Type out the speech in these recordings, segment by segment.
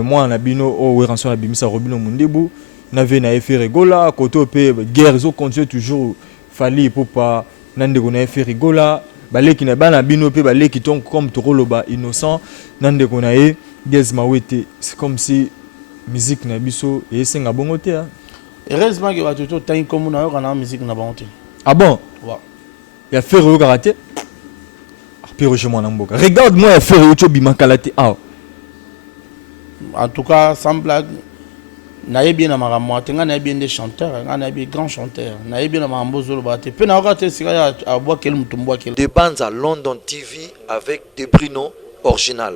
Moi, on a bino au rançon la bimisa robino mundebu. N'avait n'a fait rigola, côté au pays guerre, ils ont continué toujours. Fallait pour pas n'ande qu'on a fait rigola. Balé qui n'a pas na bino pe balé qui tombe comme trop loba innocent. N'ande qu'on a eu gaz mawete. C'est comme si musique na biso et c'est un bon côté. Heureusement que va tout temps comme on a eu en musique na bon côté. Ah bon? Ouais. Il a fait regarder. Puis chez moi n'amboka. Regarde-moi il a fait bima kalate. Ah. En tout cas, sans blague, naïe bien à ma ramoite, naïe bien des chanteurs, naïe bien grands chanteurs, naïe bien à ma mbozo le bâté. Puis n'a pas été à boire quel moutombois quel. Des bandes à London TV avec des Bruno original.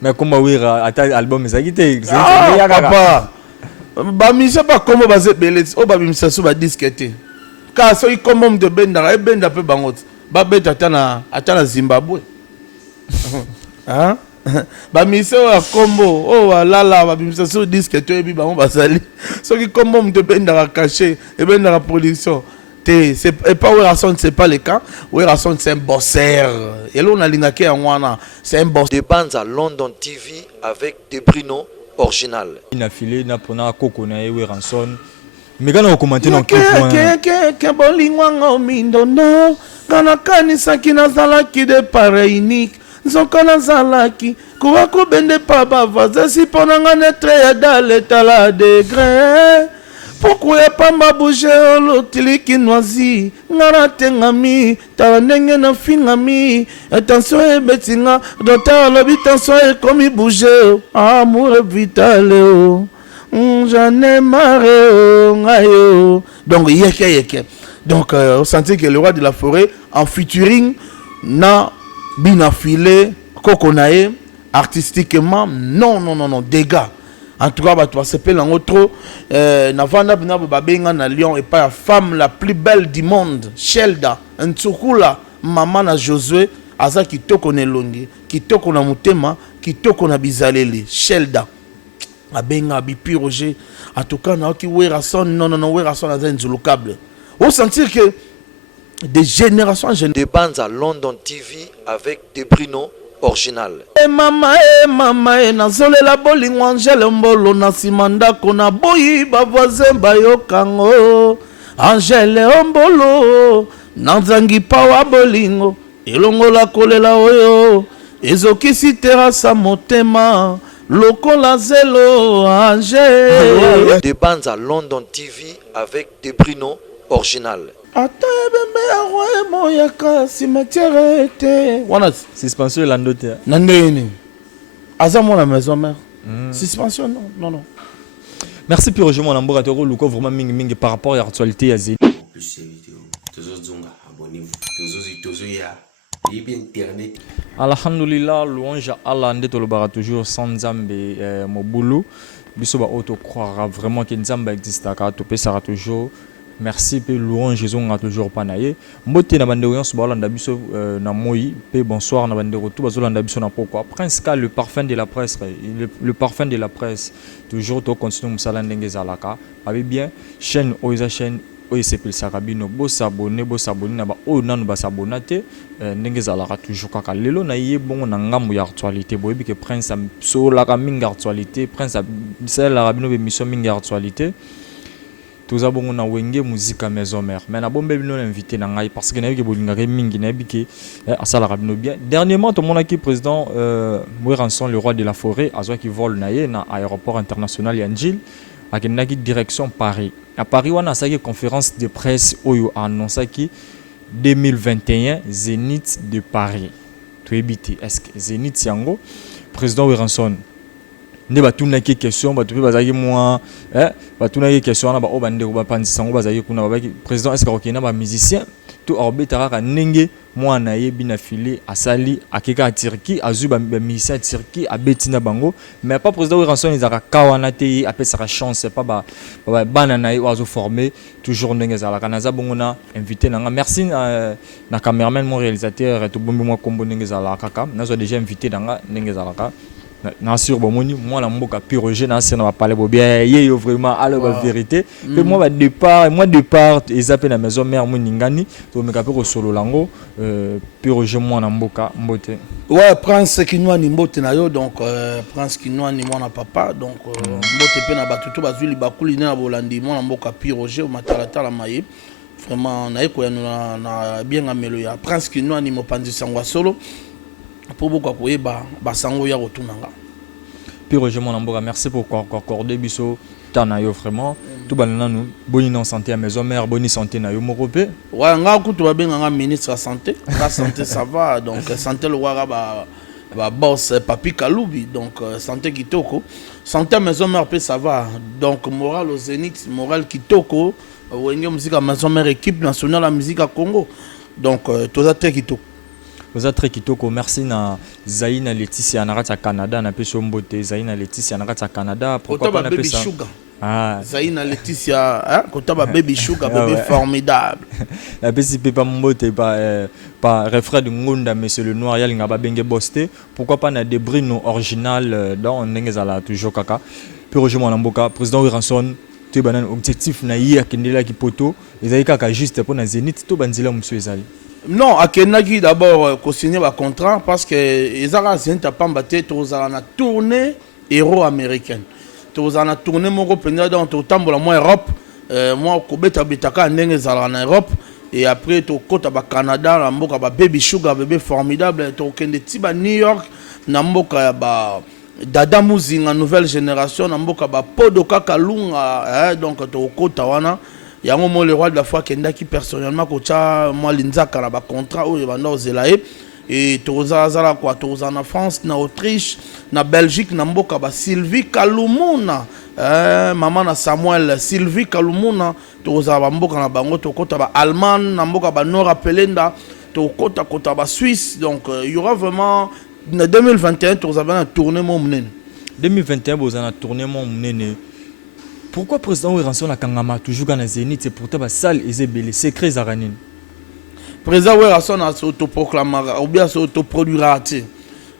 Mais comment oui à album ezagité. Ah papa. Ba misa pas comment baser belé. Oh ba misa so ba disquette. Car so i comme de benda, e benda pe bangot. Ba beta atana Zimbabwe. Hein? Bamisa wa combo oh lala babimisa so disque to ebi bango basali soki combo mte benda ka caché et benda la production te c'est pas Werason c'est pas le cas Werason c'est un bosseur et là on a lingake en wana c'est un boss des bandes à London TV avec des Bruno original ina filé na pona koko na Werason mais quand on commenter dans clip que bolingwa mindono kana kanisa kinazala ki de pareil unique Zokana zalaki kuwa kubende pa bavaza si ponanga netre ya dale tala degré pourquoi ya pamba bouger olotiliki noisi ngana tengami tala ndenge na fingami attention ebetinga docteur alobi tension ekomi bouger amour vital j'en ai marre ngayo donc yeke donc on sentait que le roi de la forêt en featuring na Bina filé, Kokonae, artistiquement, non, dégâts. En tout cas, tu vas se faire en autre. Navanda Bina Babenga na Lyon et pas la femme la plus belle du monde, Shelda, Ntsukula, maman na Josué, Aza qui toko ne longi, qui toko na mutema, qui toko na bizaleli, Shelda. Abenga Bipi Roger, en tout cas, na qui Werason, non, Werason a nzulukable. Vous sentir que des générations des bandes à London TV avec des Bruno original. Mama nazole la bolingo Angèle Mbolo na simanda kona boyi ba voisin bayokango Angèle Mbolo nanzangi pawa bolingo elongo la kolela oyo ezokisi terasa motema lokola zelo Angèle. Des bandes à London TV avec des Bruno original. Ata bembe ya moya ka cimetière était wana suspension landote nandeni azamo la maison mère suspension non merci pour rejoindre mon amboka toko luko vraiment mingi par rapport à l'actualité ya zeli plus vidéo tozozonga abonnez-vous tozoya internet alhamdulillah louange à Allah ndeto lobara toujours sans nzambe mobulu biso ba auto croira vraiment que nzambe existe ka to pesara toujours. Merci pe louange Jésus on a toujours pas naïe mbote na bande rien so balanda biso na moi pe bonsoir na bande retour bazolanda biso na pourquoi Prince Ka le parfum de la presse le parfum de la presse toujours to continue musala ndenge zalaka abi bien chaîne oiza chaîne OSP Sarabino bo s'abonner na ba o nanu ba s'abonner ndenge zalaka toujours kaka lelo na ye bon na ngambo ya actualité boyebi que Prince am so la minga actualité Prince a la rabino be mission minga actualité. Tous abongo na wenge musique à maison mère mais na bombe bino invité na ngai parce que na yiki bolingaka mingi na biki asala rabino bien dernièrement tout monde qui président Werason le roi de la forêt azwa qui vole na ye na aéroport international Yanjil akenaki direction Paris à Paris wana sa conférence de presse oyo annoncé qui 2021 Zénith de Paris to ebiti est-ce que Zénith yango président Werason nde batuna ki question batu pe bazaki moi batuna ki question na ba obande ko bapanzisa ngo bazaki kuna babaki président est-ce que okina ba musicien to orbitara ka nenge moi na yebi na filé asali akeka Turquie azu ba musicien Turquie abetina bango mais pas président Werason izaka kawana te apesa ka chance pas ba bana na ozo formé toujours ndenge zala kana za bongo na invité na merci na cameraman mon réalisateur to bombi moi kombo ndenge zala kaka nazo déjà invité danga ndenge zala ka na sur bomoni moi na mboka Pyrogen na sena ba parler bien ye yo vraiment alors la vérité que moi départ ils appellent la maison mère mo ningani to me kapeko solo lango Pyrogen moi na mboka mbote ouais prince kinwa ni mbote na yo donc prince kinwa ni mwana papa donc mbote pe na batutu bazuli bakuli na bolandi mwana mboka Pyrogen au matalata la maye vraiment na eko ya na bien amelo ya prince kinwa ni mopanzi sangwa solo pour beaucoup koyeba basango ya rotunanga Pyrogen mon amboka merci pour accorder biso tana yo vraiment tout banana nous boni en santé à maison mère boni santé na yo morope ouais nga kutu ba benga nga ministre de santé la santé ça va donc santé le wara ba boss papi Kaloubi donc santé kitoko santé à maison mère pe ça va donc moral au zénith moral kitoko wenge musique à maison mère équipe nationale la musique à Congo donc tout ça très kitoko. Vous êtes très kitoko, merci na Zaina Laetitia Narata Canada na peso mbote Zaina Laetitia Narata Canada pourquoi pas baby ça? Sugar ah Zaina Laetitia hein kotaba baby sugar bébé formidable la pesi pepa mbote pas refrain de Ngonda monsieur le noir yal ngaba benge bosté pourquoi pas na Debrino original dans ngezala toujours kaka Pyrogen mon amboka président Wiranson tu banan objectif na yi akendela ki poto ezali kaka juste pour na Zénith to banzila monsieur ezali. Non, à Kenagi d'abord co-signé un contrat parce que les Arabes n'ont pas na tournée héros américaine. Tous en a tourné mon groupe dans tout temps pour moi Europe, moi Kobeta Bitaka n'engez en Europe et après tout côté au Canada, la mboka ba baby sugar bébé formidable, tout kende tiba New York, na mboka ba Dada Muzinga nouvelle génération, na mboka ba Podoka Kalunga, donc tout côté wana. Il y a un moment le roi de la foi qui est personnellement moi l'inzaka na ba contrat ou banda ozelae et toza zala quoi toza na France na Autriche na Belgique na mboka ba Sylvie Kalumuna maman na Samuel Sylvie Kalumuna toza ba mboka na bango to kota ba Allemagne na mboka ba Nord Pelenda to kota ba Suisse donc il y aura vraiment en 2021 toza ba na tourner mon mnene 2021 vous en tourné mon mnene. Pourquoi président Wiranson a kangama toujours dans la Zénith c'est pourtant ba salle ezebele secret zaranine. Président Wiranson a s'autoproclamé ou bien s'autoproduira.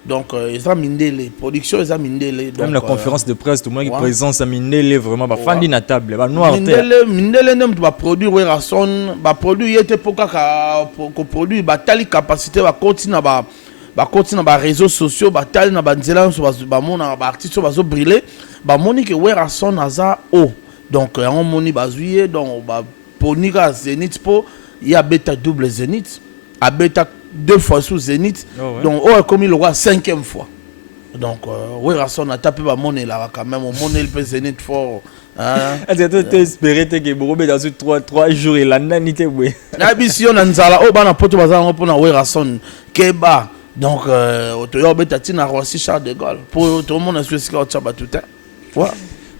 Donc ils ont mindele production ils ont mindele même la conférence de presse tout le monde qui présence a mindele vraiment ba fandi na table ba noir mindele nem ba produire Wiranson ba produire était pour ko produire ba tali capacité ba continuer ba réseaux sociaux ba tali na ba nzela ba mona ba artiste ba zo briller ba moni que Wiranson aza o donc on moni bazuye donc ba ponika Zénith po il y a bêta double Zénith a bêta 2 fois sous Zénith donc oh comme il aura 5e fois donc Wiranson a tapé ba moni là quand même moni le Zénith fort hein tu espérais que Borobé dans 3 jours et la nanité oui na bision na nzala o bana poto bazanga pour na Wiranson keba donc otoyo bêta tina Roissy Charles de Gaulle pour tout le monde est ce que tchaba tout ouais.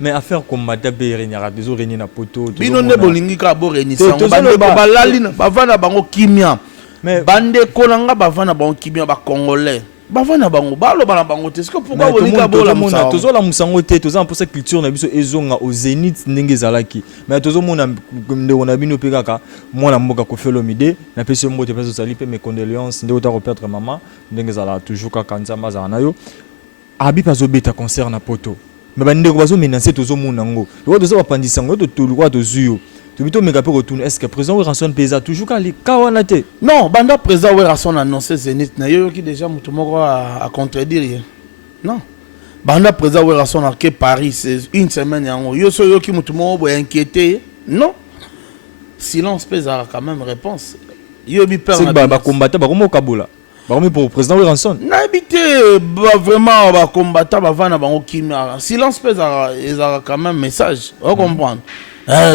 Mais affaire comme madame Béréniara des oreilles na poto bino ne bolingi ka bo renisa ba lalina ba vana bango kimia mais bande konanga ba vana bango kimia ba congolais ba vana bango ba lo bana bango te ce que pourquoi bolingi ka bo la musa tozo la musango te tozo pour cette culture na biso ezonga au Zénith ndenge zalaki mais tozo mona ndeko na bino pe kaka mona mboka ko felomide na pese mbote pese sali pe mes condoléances ndeko ta reperdre maman ndenge zala toujours kaka nzamba za na yo abi pazo beta concert na poto mais bande ko bazo menacer tozo monango to tozo bapandisa ngo to tulwa to zuyo to bito meka pe retourner est-ce que président Wiranson pesa toujours quand les kawana te non banda président Wiranson annoncé Zénith na yo qui déjà mutu moko a contredire non banda président Wiranson a que Paris c'est une semaine yango yo so yo ki mutu moko inquiété non silence pesa quand même réponse yo bi peur c'est ba combattre ba komo kabola Barmi pour le président Wiranson. N'habité vraiment va combattre avant bango kimia. Silence pèse ils ont quand même message. On comprend.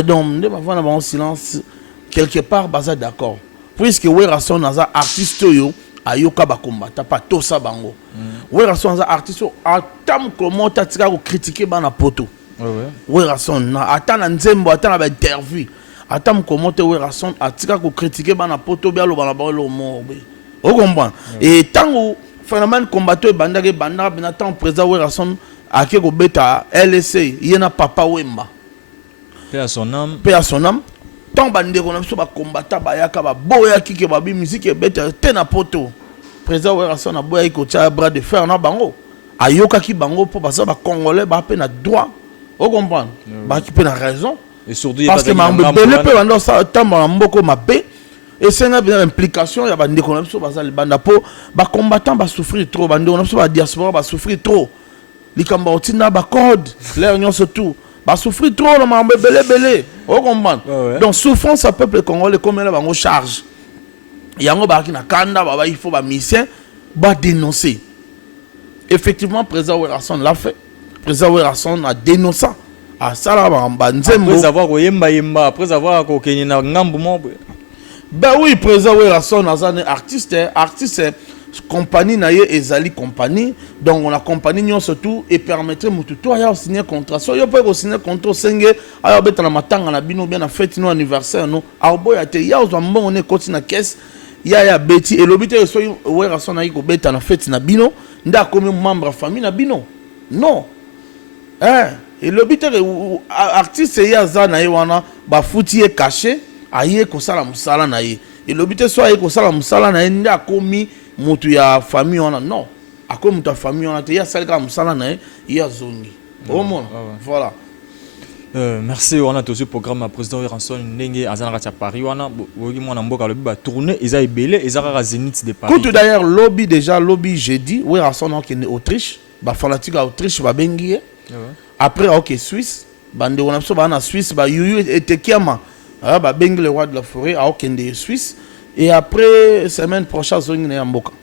Donc avant bango silence quelque part basa d'accord. Puisque Wiranson a artiste yo ayoka ba combattre pas tout ça bango. Wiranson a artiste atam comment tatika ko critiquer bana poto. Wiranson na atana nzembo atana ba interview. Atam comment Wiranson atika ko critiquer bana poto bien lo bana ba lo mo. Vous comprenez? Et tant que phénomène combattant bandage bandara benatan président Wiranson a que go beta LC yena papa Wemba paix à son âme tant bandé qu'on a so ba combattant ba yaka ba boya kike ba bi musique beta tena poto président Wiranson a boya ko tia bras de fer na bango ayokaki bango po baza ba congolais ba pe na droit o comprendre ba ki pe na raison et surtout parce que mambe belé pe bando sa tamba mboko mabe et c'est une implication ya bande ko na biso baza libanda po ba combattant ba souffrir trop bande ko na biso ba diaspora ba souffrir trop likamba otina ba code l'air nyonso tout ba souffrir trop na mambe belé o comprendre donc souffrance à peuple congolais comme là bango charge yango ba ki na kanda ba il faut ba mission ba dénoncer. Effectivement, président Werrason l'a fait. Président Werrason a dénoncé à Salabamba. Après avoir yemba, après avoir kokenye na ngambu mo. Ben oui, président Werrason a un artiste, compagnie naie ezali compagnie. Donc on a compagnie nyon surtout et permettrait mututo ya signer contrat. So yo peut signer contrat senge aya beta na matanga na bino bien na fête no anniversaire no. Arbo ya te ya ozwa mbongo ne koti na caisse. Ya beti et l'obité so Werrason na ko beta na fête na bino. Nda comme membre de famille na bino non et le but artiste ya za na wana ba futi e caché aye ko sala musala na ye et le but so aye ko sala musala na ye nda komi mutu ya famille wana non akomi mutu ya famille wana te ya sala musala na ye ya zongi au monde voilà. Merci on a tous programme président Werrason ndenge azana ka Paris wana bogi mona mboka lobi ba tourner eza ebele eza ka Zénith de Paris. Écoute d'ailleurs lobby jeudi Werrason qui est Autriche ba fanatique à Autriche ba bengi après OK Suisse bande on a so ba na Suisse ba yuyu et kiama ba bengi le roi de la forêt à OK de Suisse et après semaine prochaine zongi na mboka.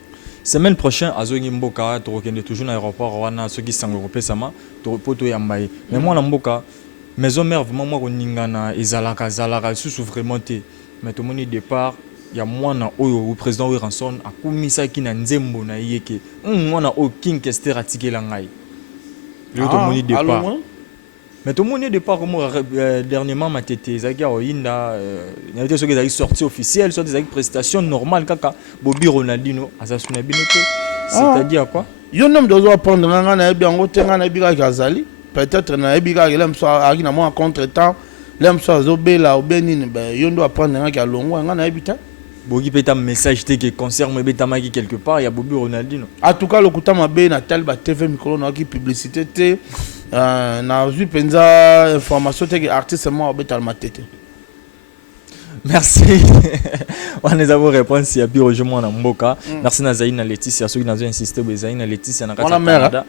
Semaine prochaine azongi mboka to kende toujours na aéroport wana soki sango kopesama to poto ya mbaye mais moi na mboka maison mère vraiment moi koningana ezalaka sous vraiment te mais tout mon départ ya mwana oyo président Werrason akumisaki na nzembo na yeke mwana o king kester atikela ngai le tout mon départ mais tout mon départ comme dernièrement ma tete ezaki oyinda na yote soki ezaki sortie officielle soit des prestations normales kaka Bobby Ronaldinho asasuna binote c'est-à-dire quoi yo nom dozo prendre ngana na biango tenga na bika kazali peut-être na ebika l'aime soit aki na moi contre-temps l'aime soit zobela obenini ben yo ndo apprendre ngaki alongo ngana ebita boki peta message te que concerne beta maki quelque part ya Bobby Ronaldinho en tout cas le kutama be na tel ba TV micro na ki publicité te na vu penza information te que artiste moi beta ma tete. Merci. On les avons réponse ya biro je moi na mboka. Merci na Zaina Laetitia ceux qui nous ont insisté be Zaina Laetitia na Canada.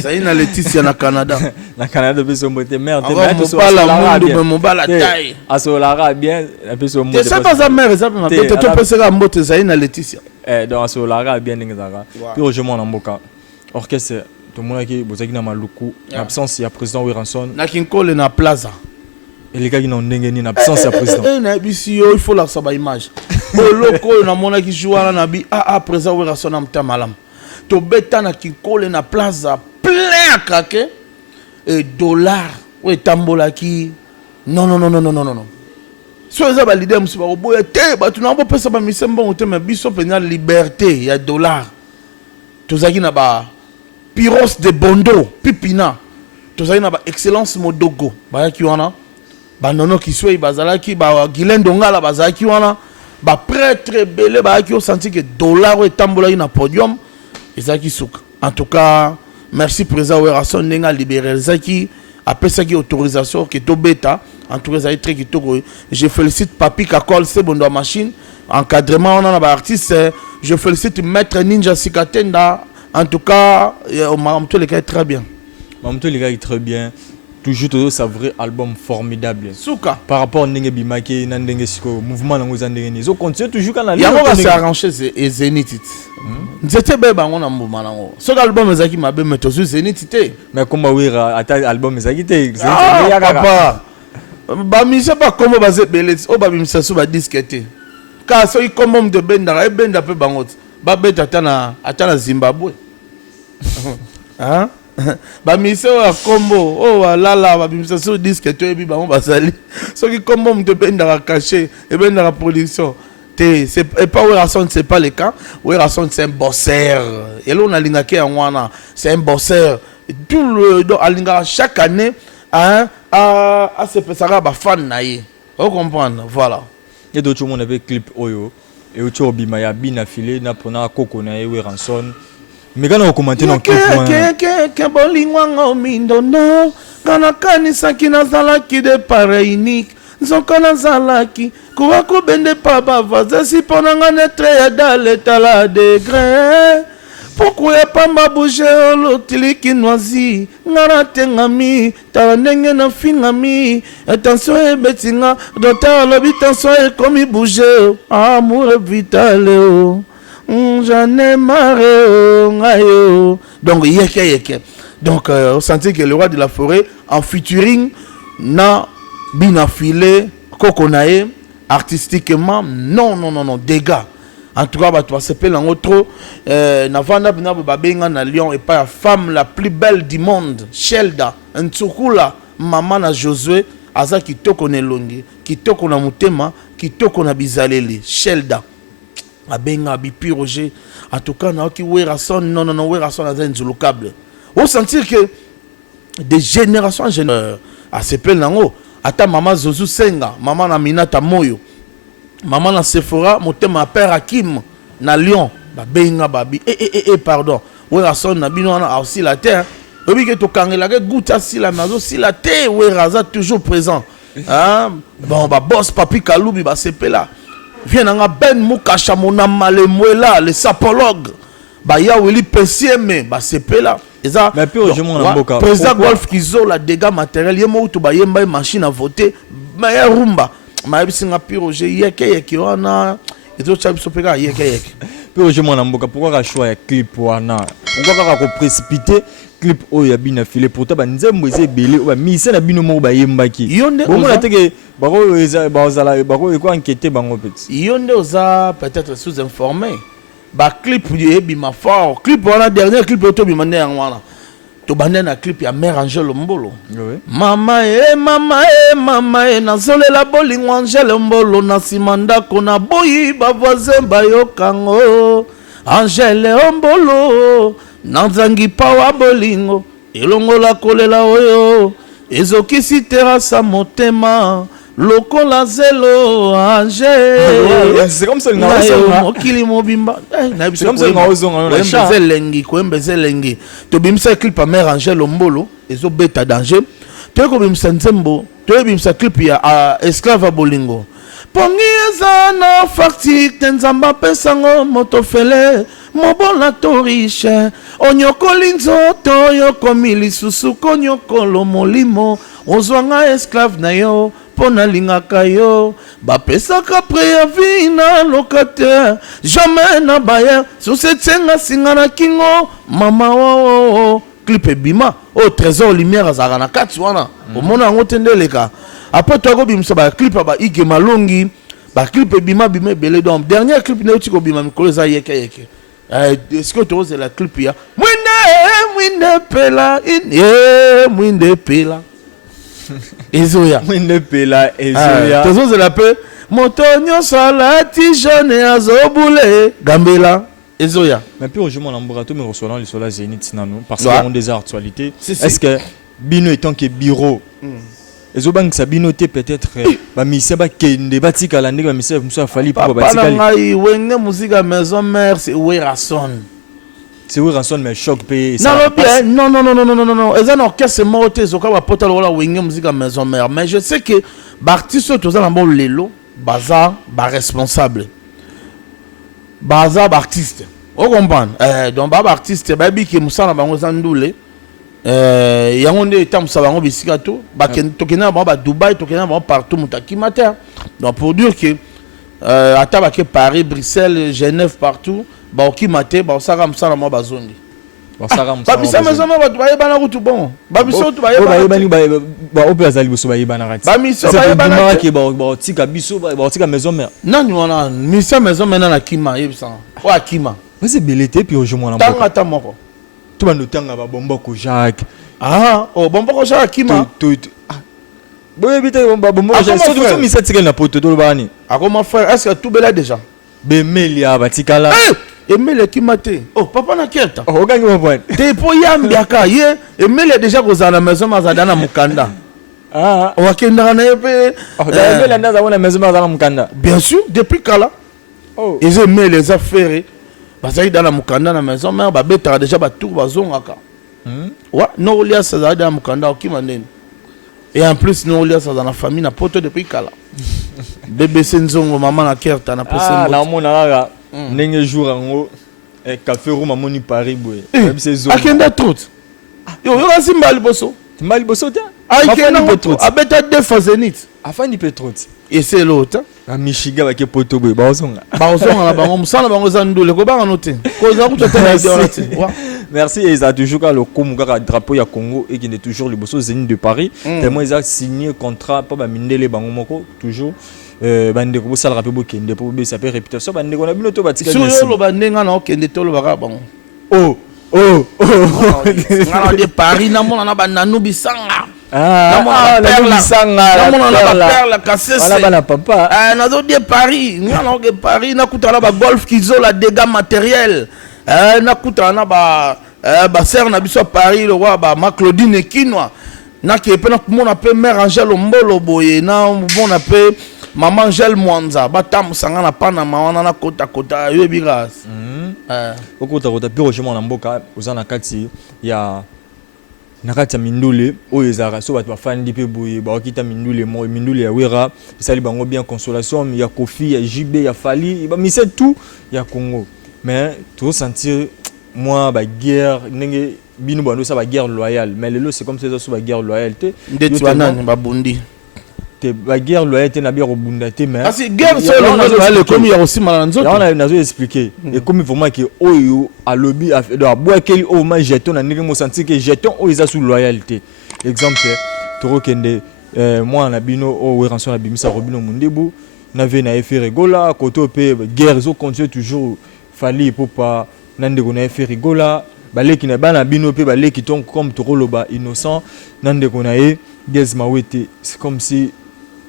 Zaina Laetitia na Canada. Na Canada be so mbote merde mais to so la mundu me mobala taille. Asolara bien be so mbote. C'est pas sa mère ça me peut te penser à mbote Zaina Laetitia. Donc asolara bien ngezaka. Biro je moi na mboka. Orchestre to mona ki bozaki na maluku. Absence ya président Werrason. Na kinkole na plaza. Et les gars qui n'ont n'engagé absence à président. Il faut la savoir image. Loko na mona ki jouala na bi président Werrason am ta malam. To beta na ki kole na plaza plein à craquer et dollars ou tambola ki non. So eza ba leader musu ba boya te ba tu na bo pesa ba misembo te mais biso pena liberté ya dollars. To zaki na ba Pyros de Bondo Pipina. To zaki na ba excellence Modogo ba ki wana banono qui soit bazalaki ba Gilendo ngala bazalaki wana ba prêtre belé ba ki o senti que dollar ou tambola na podium ezaki souk. En tout cas merci président Werrason nenga libérer zaki après ça qui autorisation que to beta en tout cas ça très kitoko. Je félicite Papi Kakol c'est bon dans machine encadrement on a ba artiste je félicite maître Ninja Sikatenda en tout cas Mamto les gars très bien. Mamto les gars très bien. Toujours ça vrai album formidable. Souka. Par rapport à Ndenge Bimaki, Ndenge Siko, mouvement dans les Ndenge. Ils continuent toujours quand la ligne. Il y a arrangé et Zénith. C'était bien on a mouvement là. Ce album Zaki m'a bien mettre sur Zénith. Mais comment oui album Zaki te. Papa. Ba mi c'est pas comment baser belé. O ba mi ça sur ba disquette. Car so il comme de benda et benda peu bangot. Ba beta atana Zimbabwe. Hein? Ba mise wa combo oh lala ba bimisa so disque to ebi ba mo basali so ki combo mte benda caché et benda la production te c'est pas Werrason c'est pas le cas Werrason c'est un bosseur et là on a linga ke wana c'est un bosseur tout le donc alinga chaque année hein à se passer ba fan naie on comprendre voilà et d'autres monde avec clip oyo et tu obima ya bina filé na pona koko na ewe ranson mais quand on commenter dans clip ke bolingwanga mindono kana kanisaki nazalaki de pareil unique nzoko nazalaki kuwa kubende pa bavazesi mpona nga netre ya daleta la degré pourquoi ya pamba bouge olotiliki noisi nga natengami tala ndenge nafingami attention ebetinga docteur alobi tension ekomi bouge amour vitale o j'en ai marre ngayo donc yeke donc on sentit que le roi de la forêt en featuring na bina filé kokonae artistiquement non dégâts en tout cas tu vas s'appeler en autre navanda bina babenga na Lyon et pas la femme la plus belle du monde Shelda Ntsukula maman na Josué aza kitoko na longi kitoko na mutema kitoko na bizaleli Shelda abenga bipi Roger en tout cas na ki werason non werason aza nzulukable on sentir que des générations en génération à s'appeler nango ata maman Zozu Senga maman na Minata Moyo maman na Sephora motema père Hakim na Lyon babenga babi pardon werason na bino na aussi la terre obi ke to kangela ke gouta si la mazo si la terre weraza toujours présent hein bon boss papi Kaloubi s'appeler vient nga Ben Mukasha mona malemwela le sapologue ya Willy PCM s'appeler eza mais puis je mon mboka président Golf Kizo la dégâts matériels yemo to yemba machine à voter mais ya rumba ma bisinga Roger yeke wana ezo chabiso peka yeke puis je mon mboka pourquoi ka choix ya clip wana pourquoi ka précipiter clip oyo ya bina filé pourtant ba nzembo eze belé ba mise na bino mo ba yembaki yonde bon on teke bako eza bazala bako eko enquêter bango petit yonde oza peut-être sous-informé ba clip yebima fort clip wana dernier clip to bimande wana to bande na clip ya mère Angèle Mbolo mama nazolela bolingo Angèle Mbolo na simanda kona boyi ba voisin bayokango Angèle Mbolo nanzangi pawa bolingo elongola kolela oyo ezokisi terasa motema lokola zelo Angèle c'est comme ça mokili mobimba c'est comme ça zelengi to bimisa clip ya mère Angèle Mbolo ezobeta danger to ko bimisa nzembo to bimisa clip ya esclave bolingo pongi eza na factique tenzamba pesango motofele mobola to riche onyokoli nzoto yokomi lisusu konyokolo molimo ozwanga esclave na yo pona lingaka yo bapesaka préavis na locataire jamais na baye susetsenga singa na kingo mama o clip ebima trésor lumière azaka na kati wana omona yango tendeleka après toi ko bimisa ba clip ba Ige Malongi ba clip ebima bima belé donc dernier clip ne uti ko bima mikolo za yeke est-ce que tu oses la clip ya mwinde pela mwinde pela ezoya mwinde pela ezoya tu oses la pe motonyo salati jaune azobule gambela ezoya mais puis aujourd'hui mon laboratoire me reçoit les sola zénith nanu parce qu'on a des actualités est-ce que bino étant que bureau ezobang sabino te peut-être ba mise ba kende batika la ndenge ba mise muso afali pour batika ngai wenge musique maison mère c'est werason mais choc pe non eza na orchestre moté zoka ba pota lola wenge musique maison mère mais je sais que l'artiste to za na bon lelo baza ba responsable baza ba artiste o comprendre donc ba artiste ba bi ke musana bango za ndule yango nde etambusa bango bisika to tokenda bango ba Dubaï tokenda bango partout mutaki matin donc pour dire que ata bake Paris Bruxelles Genève partout ba okimate ba osaka musala mo bazongi ba bisa maison ba bayebana kutu bon ba biso to bayebana ba opéra liboso bayebana rati ba miso bayebana ke ba otika biso ba otika maison mère nani wana misa maison mère na kima yebisa o akima c'est belité puis aujourd'hui mon tanga ta moko tout le monde a Bomboko Jacques. Bomboko Jacques Kima. Boye bité Bomboko Jacques. Surtout que Missa Tigel na poto to bani. Mon frère, est-ce que tout bela déjà? Bemelia batikala. Emelia Kimate. Oh papa na kieta. Oh gangi mon point. Te po yambiaka ye Emelia déjà ko za na maison mazada na mukanda. Wakenda na yepe. Emelia ndaza na maison mazada mukanda. Bien sûr, depuis kala. Oh. Ils aimaient les affaires. Bazali dans la mukanda na maison mère ba betara déjà ba tour bazongaka. Ouais, non Olias ça dans la mukanda okimandeni. Et en plus non Olias ça dans la famille na poto depuis kala. Bébé Senzongo maman na kerta na pose. Ah, na mona la ndenge jour ngo café room amoni Paris boy. C'est zo. Akenda tout. Yo yo simba liboso. Mali boso ta. Ah ikena tout. Abeta defa Zenith. Afani Petrot. Et c'est l'autre. A Michigan ba ke poto boy ba osonga. Ba osonga na bango musana bango zandule ko banga noté. Ko za kuto tena idéologie. Merci et ça toujours le comme drapeau ya Congo et qui est toujours le bosso Zénith de Paris. Tellement ils ont signé contrat pas ba mindele bango moko toujours bande ko sala rapé bokende pour be s'appelle réputation bande ko na bino to batika. Sur lo bande nga na okende to lo baka bango. Oh. Nga de Paris na mona na bananu bisanga. Ah, la perle cassée. Voilà na papa. Ah, na do de Paris, nga na de Paris na kutala ba golf kizo la dégâts matériels. Na kutala ba ser na biso Paris le roi ba ma Claudine Kinwa. Na ke pe na mona pe mère Angèle Mbolo boye na mona pe maman Angèle Mwanza batam sanga na pana mawana na kota kota yebigas. Okota kota piro chez moi na mboka uzana kati ya nakati ya mindule oyo ezalaka so bato bafandi mpe boye bakokita mindule mo mindule ya wera esali bango bien consolation ya Kofi ya JB ya Fali bamise tout ya Congo mais tout sentir moi ba guerre ndenge bino bando sa ba guerre loyale mais lelo c'est comme ça so ba guerre loyauté ndeti banani babundi te ba guerre loyauté na bien robunda te mais parce que guerre c'est loyale comme il y a aussi mal nzoto on a nazo expliquer et comme vraiment que oyo a lobby a do bois quel au moins jeton na ndenge mo sentir que jeton o isa sous loyauté exemple toro kende moi na bino o rançon na bimisa robino mundebu na ve na fait rigola koto pe guerre zo continue toujours Fali pour pas nande ko na fait rigola baleki na bana bino pe baleki ton comme toro loba innocent nande ko na e gezma wete c'est comme si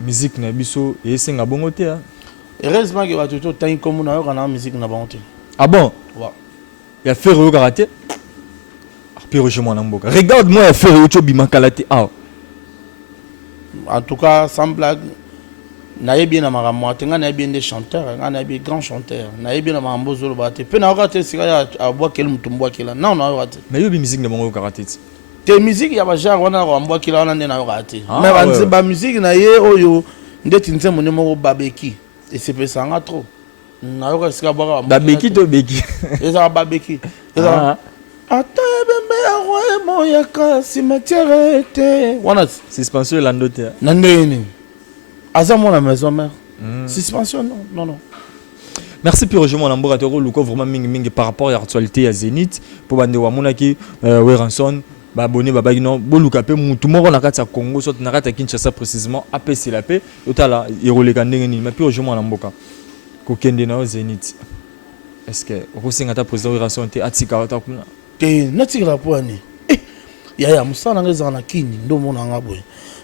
musique na biso et senga bongo te. Heureusement que bato to tangi comme na yo kana musique na bango te. Ah bon? Ouais. Ya faire yo karaté. Puis chez moi na mboka. Regarde moi ya faire yo to bima kalaté. Ah. En tout cas, sans blague, naye bien na makamwa te nga naye bien des chanteurs, nga naye bien grand chanteur. Naye bien na mambo zolo baté. Pe na raté sika ya bois quel mutumbo kila. Non na raté. Mais yo bi musique na bongo karaté. Te musique ya ba genre wana ko ambo kila wana ndena yo raté. Mais ba ba musique na ye oyo ndeti nze mone moko babeki. Et c'est pas ça trop. Na yo ka sika boka babeki to beki. Eza babeki. Eza ata bembe ya roi moya ka cimetière te. Wana suspension landote. Na ndeni. Aza mona maison mère. Suspension non. Merci pour rejoindre mon laboratoire Luko vraiment mingi par rapport à l'actualité à Zénith pour bande wa monaki Weranson ba abonné ba bagino boluka pe mutu moko na kati ya Congo soit na kati ya Kinshasa précisément APC la paix otala iroleka ndenge ni mais puis rejoindre mon mboka ko kende na Zénith est-ce que okosinga ta président Weranson te atika ta kuna te natika poani ya musana ngeza na kini ndo mona ngabo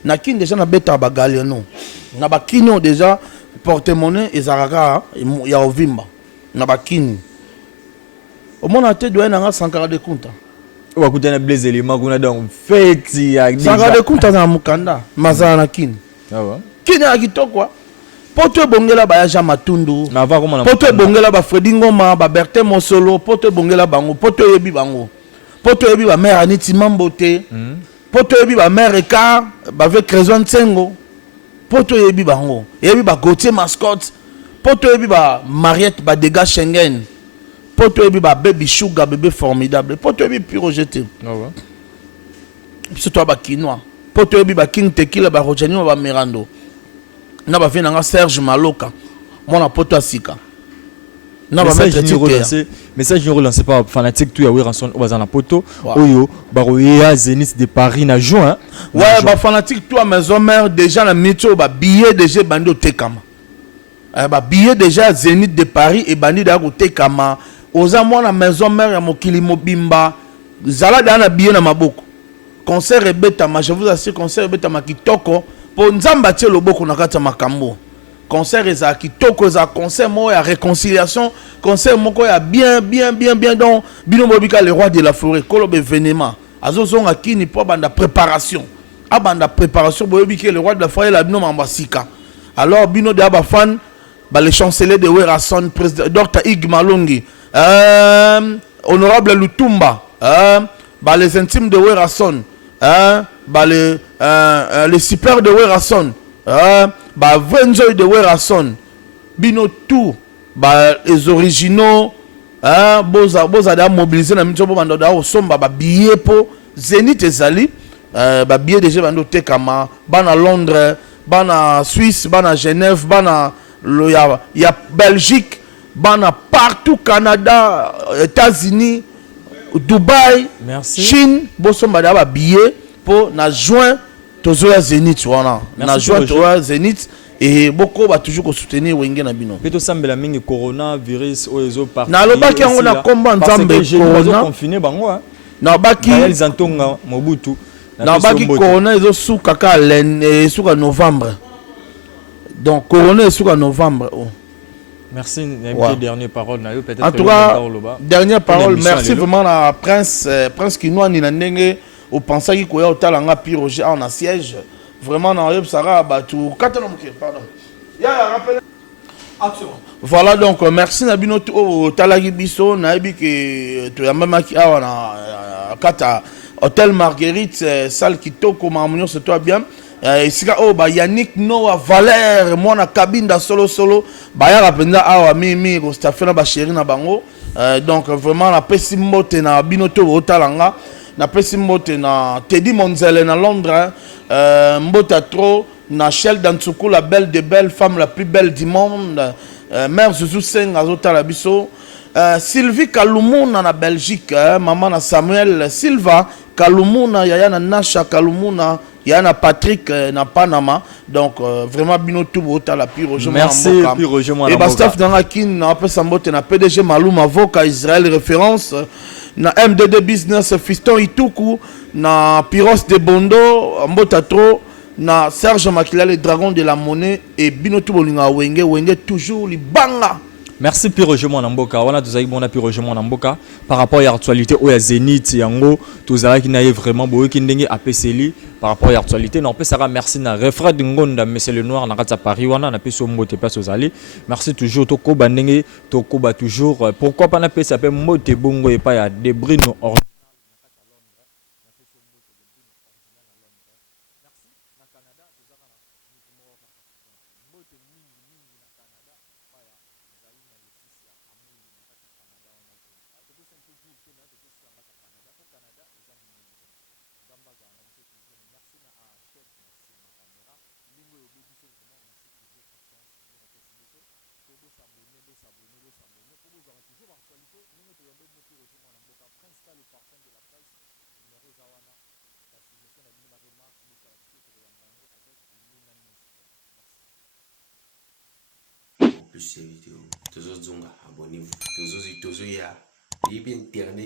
na kini déjà na beta ba galiano na ba kini déjà porte-monnaie ezaraka ya ovimba na ba kini o mona te doyen nga sankara de compte o bakutana blaze élément kuna donc feti ya sankara de compte na mukanda mazana na kini ah ouais kini akitokwa poto bongela ba ya Matundu na va comment poto bongela ba Fredi Ngoma ba Bertin Mosolo poto bongela bango poto yebi bango poto yebi ba mère Aniti Mambote poto yebi ba mère Eka ba avec Raison Tsengo poto yebi bango yebi ba Gauthier Mascotte poto yebi ba Mariette ba Dega Schengen poto yebi ba Baby Sugar bébé formidable poto yebi puro jeté ah ouais surtout ba Kinois poto yebi ba King Tequila ba Rojani ba Mirando na ba vina nga Serge Maloka mona poto asika na ba mettre tité message nous relancé par fanatique tout ya Weranson bazana poto oyo ba roya Zénith de Paris na juin ouais ba fanatique tout à maison mère déjà na mito ba billet déjà bandi otekama ba billet déjà Zénith de Paris et bandi da ko tekama oza mona maison mère ya mokili mobimba zala da na billet na maboko concert ebetama je vous assure concert ebetama kitoko pour nzamba tie loboko na kata makambo concert eza kitoko za concert mo ya réconciliation concert moko ya bien donc bino bobika le roi de la forêt kolobe événement azozonga kini po banda préparation abanda préparation boyebike le roi de la forêt la bino mambasika alors bino de aba fan le chancelier de Werason, président Dr. Ig Malongi, honorable Lutumba, les intimes de Werason, les super de Werason, Venzoy de Werason, bino tout, les originaux, boza mobilisé na mitso bando da osomba billet po Zénith ezali, billet déjà bando tekama, bana Londres, bana Suisse, bana Genève, bana ya Belgique, bana partout, Canada, États-Unis, Dubaï, Merci. Chine, bosomba da billet pour na juin tozoya Zénith wana. Na juin tozoya Zénith et beaucoup va toujours soutenir wenge na bino. Peto sambela mingi coronavirus oyezo parti. Na lobaki yango na komba nzambe corona confiné bango hein. Na baki Zantonga Mobutu. Na baki corona ezo suka ka suka novembre. Donc corona est suka novembre. Oh. Merci, dernière parole. En tout cas, dernière parole, merci vraiment à Prince Kinoa Ninandenge, au pensant qu'il y a autant de Piroger en siège. Vraiment, dans le Sarah, tout. Pardon. Voilà donc, merci Nabino au Talagi Bisso, Naibi que tu as même qui a Kata Hôtel Marguerite, salle qui toque comme harmonieux, c'est toi bien. Yannick Noah Valère moi na cabine da solo ya rapenda awa mimi ko stafena ba chéri na bango donc vraiment na pesi mbote na binoto otalanga na pesi mbote na Teddy Monzele na Londres mbota trop na Shell Dantsuku la belle de belles femme la plus belle du monde mère Zouzou Seng azotala biso Sylvie Kalumuna na Belgique maman na Samuel Silva Kalumuna yaya na Nasha Kalumuna Yana Patrick na Panama donc vraiment bino tout bota la pire Roger merci pire Roger Mwana et staff dans la kin na pesa mbote na PDG Malum avocat Israël référence na MDD business Fiston Ituku na Pyros de Bondo mbota trop na Serge Makila le dragon de la monnaie et bino tout bolinga wenge toujours li banga. Merci Piroje Mwanamboka. On a tous bon à Piroje Mwanamboka par rapport à l'actualité au Zénith yango tous ala qui n'aille vraiment boy qui ndenge apeseli par rapport à l'actualité non peut sera merci na refrain de ngonda monsieur le noir na kata Paris wana na peso mbote place aux allées merci toujours toko bandenge toko ba toujours pourquoi pas na pesa s'appelle mbote bongo et pas ya débris no plus ces vidéos. Toujours abonnez-vous. Toujours ya. Internet.